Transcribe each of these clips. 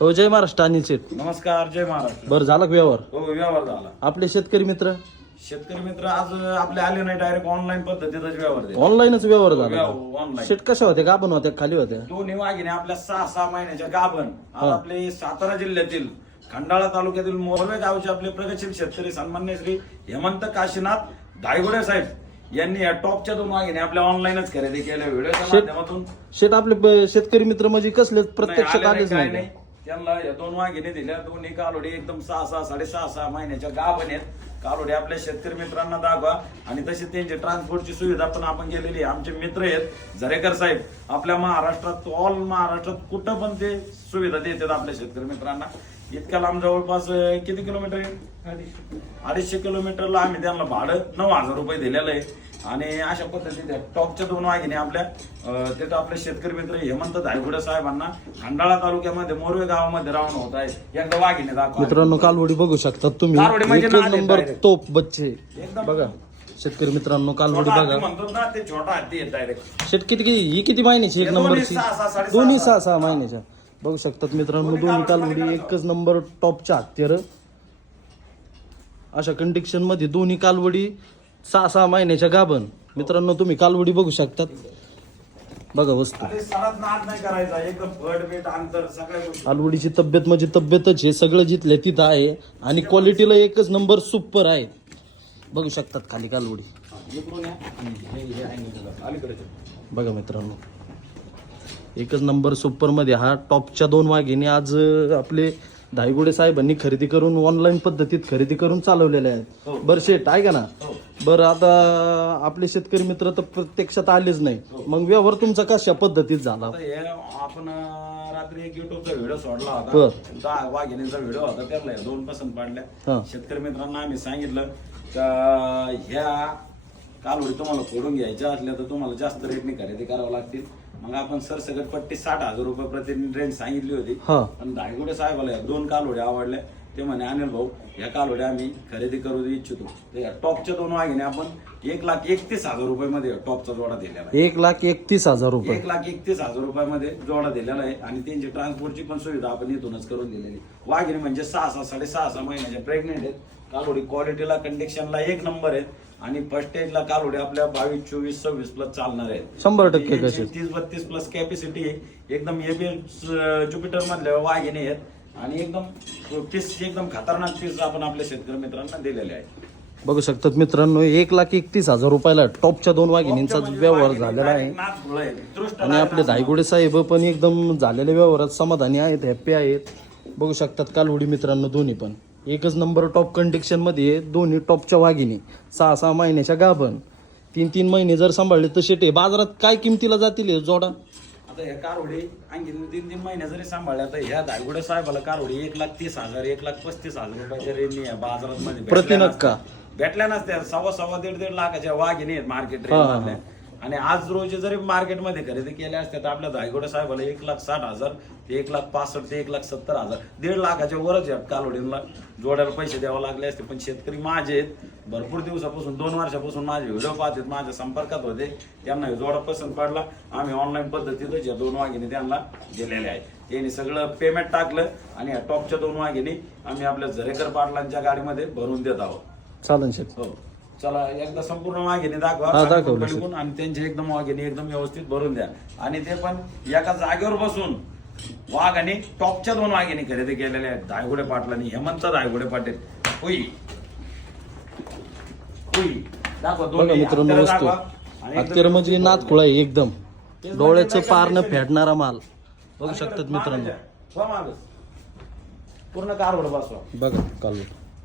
हो, जय महाराष्ट्र अनिल शेठ. नमस्कार, जय महाराष्ट्र. बरं, झाला का व्यवहार? हो, व्यवहार झाला. आपले शेतकरी मित्र आज आपले आले नाही, डायरेक्ट ऑनलाईन पद्धतीतच व्यवहार दिले. ऑनलाईनच व्यवहार झाला. ऑनलाईन. शेट कशा होत्या? गाभण होत्या, खाली होत्या? दोन्ही वाघिणी आपल्या 6-6 महिन्याच्या गाभण. आज आपले सातारा जिल्ह्यातील खंडाळा तालुक्यातील मोरवे गावचे आपले प्रगतशील शेतकरी सन्मान्य श्री हेमंत काशीनाथ धायगुडे साहेब यांनी या टॉपच्या 2 वाघिणी आपल्या ऑनलाईनच खरेदी केल्या व्हिडिओच्या माध्यमातून. शेट आपले शेतकरी मित्र म्हणजे कसले प्रत्यक्षात आलेच काय नाही? नाही, त्यांना या 2 वाघिणी दिल्या. दोन्ही कालोडी एकदम 6-6 6.5 महिन्याच्या गाभण आहेत. कालोडी आपल्या शेतकरी मित्रांना दाखवा. आणि तशी त्यांची ट्रान्सपोर्टची सुविधा पण आपण केलेली आहे. आमचे मित्र आहेत झरेकर साहेब, आपल्या महाराष्ट्रात ऑल महाराष्ट्रात कुठं पण ते सुविधा देतात आपल्या शेतकरी मित्रांना. इतक्या लांब जवळपास किती किलोमीटर आहे? 250 किलोमीटरला आम्ही त्यांना भाडं 9,000 रुपये दिलेलं आहे. आणि अशा पद्धतीने टॉपच्या 2 वाघिणी आपल्या तिथं आपले शेतकरी मित्र हेमंत धायगुडे साहेबांना खंडाळा तालुक्यामध्ये मोरवे गावामध्ये राहून होत आहे. एकदा वाघिणी दाखवा मित्रांनो. कालवडी बघू शकता तुम्ही, कालवडी म्हणजे एकच नंबर तोप बच्चे एकदम बघा. शेतकरी मित्रांनो, कालवडी छोटा बघा. हत्ती म्हणतो ना, ते छोटा हत्ती आहे डायरेक्ट. शेट ही किती महिन्याची? एक नंबरची. 6-6 दोन्ही 6-6 महिन्याच्या. बघू शकतात मित्रांनो, दोन्ही कालवडी एकच नंबर टॉपच्या हत्यार. अशा कंडिशन मध्ये दोन्ही कालवडी 6-6 महिन्याच्या गाभण. मित्रांनो तुम्ही कालवडी बघू शकतात. बघा वस्तू. सरात नाद नाही करायचा, एकदम फड बीट अंतर सगळ्या गोष्टी. कालवडीची तब्येत म्हणजे तब्येतच हे सगळं जिथल्या तिथं आहे. आणि क्वालिटीला एकच नंबर सुपर आहे. बघू शकतात खाली कालवडी. बघा मित्रांनो, एकच नंबर सुपर मध्ये हा टॉपच्या 2 वाघिणी आज आपले धायगुडे साहेबांनी खरेदी करून ऑनलाईन पद्धतीत खरेदी करून चालवलेल्या आहेत. बरं शेट आहे का ना? बरं, आता आपले शेतकरी मित्र तर प्रत्यक्षात आलेच नाही, मग व्यवहार तुमचा कशा पद्धतीत झाला? आपण रात्री एक युट्यूबचा व्हिडिओ सोडला होता, वाघिणीचा व्हिडिओ होता. त्याला 2 पसंत पाडल्या. शेतकरी मित्रांना आम्ही सांगितलं का ह्या कालवडी तुम्हाला फोडून घ्यायच्या असल्या तर तुम्हाला जास्त रेटने खरेदी करावं लागतील. मग आपण सरसकट पट्टी 60,000 रुपये प्रति रेंज सांगितली होती. पण धायगुडे साहेबाला 2 कालवड्या आवडल्या. ते म्हणे अनिल भाऊ, या कालवड्या आम्ही खरेदी करू इच्छितो. तर या टॉपच्या 2 वाघिणी आपण 1,31,000 रुपये मध्ये टॉपचा जोडा दिलेला आहे. 1,31,000 रुपये. 1,31,000 रुपयामध्ये जोडा दिलेला आहे. आणि त्यांची ट्रान्सपोर्टची पण सुविधा आपण इथूनच करून दिलेली. वाघिणी म्हणजे 6-6 साडेसहा महिन्याच्या प्रेग्नेंट आहेत. कालवडी क्वालिटीला कंडिशनला 1 नंबर आहेत. आणि फर्स्ट एजला कालवडी आपल्या 22, 24, 26 प्लस चालणार आहेत. 100% कशी 30-32 प्लस कॅपॅसिटी आहे. एकदम एबीएस ज्युपिटर मधल्या वाघिणी आहेत. आणि एकदम पीस एकदम खतरनाक पीस आपण आपल्या शेतकरी मित्रांना दिलेले आहे. बघू शकतात मित्रांनो, 1,31,000 रुपयाला टॉपच्या 2 वाघिणींचा व्यवहार झालेला आहे. आणि आपले धायगुडे साहेब पण एकदम झालेल्या व्यवहारात समाधानी आहेत, हॅप्पी आहेत. बघू शकतात कालवडी मित्रांनो, दोन्ही पण एकच नंबर टॉप कंडिशन मध्ये. दोन्ही टॉपच्या वाघिणी 6-6 महिन्याच्या गाभण. 3-3 महिने जर सांभाळले तर शेटे बाजारात काय किमतीला जातील जोडा? आता ह्या कारोडी आणखी 3-3 महिने जरी सांभाळल्या तर ह्या धायगुडे साहेबाला कारोडी 1,30,000 1,35,000 रुपयाच्या रेंजनी बाजारात मध्ये प्रतिनक्का भेटल्या नसत्या. 1.25-1.5 लाखाच्या वाघिणी आहेत मार्केट रेंज. आणि आज रोजी जरी मार्केटमध्ये खरेदी केल्या असत्या तर आपल्या धायगुडे साहेबाला 1,60,000 ते 1,65,000 ते 1,70,000 1.5 लाखाच्या वरच या कालवडीला जोड्याला पैसे द्यावे लागले असते. पण शेतकरी माझे आहेत, भरपूर दिवसापासून 2 वर्षापासून माझे व्हिडिओ पाहतात, माझ्या संपर्कात होते. त्यांना जोडा पसंत पडला. आम्ही ऑनलाईन पद्धतीतच या 2 वाघिणी त्यांना दिलेल्या आहेत. त्यांनी सगळं पेमेंट टाकलं. आणि या टॉपच्या 2 वाघिणी आम्ही आपल्या झरेकर पाटलांच्या गाडीमध्ये भरून देत आहोत. चालन शेट. हो, चला एकदा संपूर्ण वाघिणी दाखवा. आणि त्यांचे एकदम वाघिणी एकदम व्यवस्थित भरून द्या. आणि ते पण एका जागेवर बसून वाघ आणि टॉपच्या 2 वाघिणी खरेदी केलेल्या आहेत धायगुडे पाटलांनी. हेमंत धायगुडे पाटील हुई दाखवा. बघा मित्रांनो, वस्तू अखेर म्हणजे नाथखुळा आहे एकदम. डोळ्याचं पारनं फेडणारा माल. बघू शकतात मित्रांनो. पूर्ण कारवड बसवा. बघा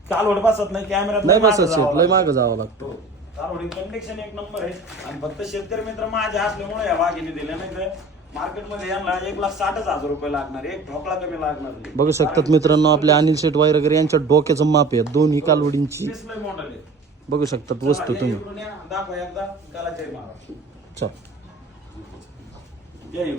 कालवड बसत नाही, कॅमेरा नाही बसत शेट, लय मागं जावं लागतं. कालवडी कंडिशन 1 नंबर आहे. आणि फक्त शेतकरी मित्र माझे असल्यामुळे या वाघिणी दिल्या. नाही तर मार्केटमध्ये यांना 1,60,000 रुपये लागणार, एक ठोकळा कमी लागणार. बघू शकतात मित्रांनो, आपले अनिल शेट वायरगर यांच्या डोक्याचं माप आहे 2 कालवडींची. बघू शकतात वस्तू तुम्ही. दाखवा एकदा. जय महाराज. चल जय.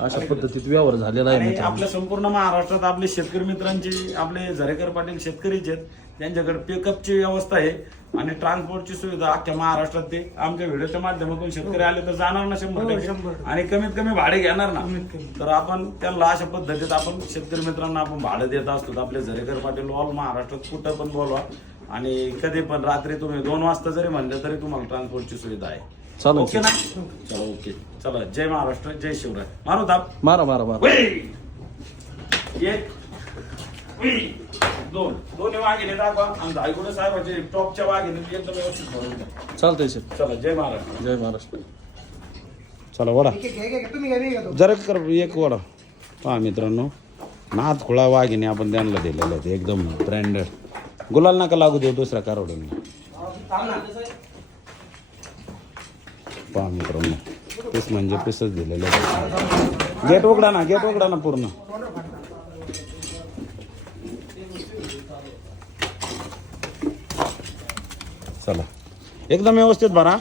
अशा पद्धतीत व्यवहार झालेला आहे. आणि आपल्या संपूर्ण महाराष्ट्रात आपले शेतकरी मित्रांचे आपले झरेकर पाटील शेतकरीच आहेत. त्यांच्याकडे पिकअपची व्यवस्था आहे आणि ट्रान्सपोर्टची सुविधा अख्ख्या महाराष्ट्रात ते आमच्या व्हिडिओच्या माध्यमातून शेतकरी आले तर जाणार ना 100% आणि कमीत कमी भाडे घेणार ना. तर आपण त्यांना अशा पद्धतीत आपण शेतकरी मित्रांना आपण भाडं देत असतो. आपले झरेकर पाटील ऑल महाराष्ट्रात कुठं पण बोलवा आणि कधी पण रात्री तुम्ही 2 वाजता जरी म्हणलं तरी तुम्हाला ट्रान्सपोर्टची सुविधा आहे. चालेल. ओके ना? चला ओके. चला जय महाराष्ट्र, जय शिवराय. मारू ताप. मारा मारा मारा. एक दोन्ही वाघिणी दाखवा आणि धायगुडे साहेबांचे टॉपच्या वाघिणी एकदम व्यवस्थित भरून द्या. चालतंय शेठ. चला जय महाराष्ट्र. जय महाराष्ट्र. चला वडा जरा कर एक वडा. पहा मित्रांनो नाथ खुळा वाघिणी आपण त्यांना दिलेले आहेत एकदम ब्रँडेड. गुलाल नका लागू देऊ दुसऱ्या कारवड्यांना. पहा मित्रांनो पीस म्हणजे पीसच दिलेले आहेत. गेट उघडा ना पूर्ण. चला एकदम व्यवस्थित भरा.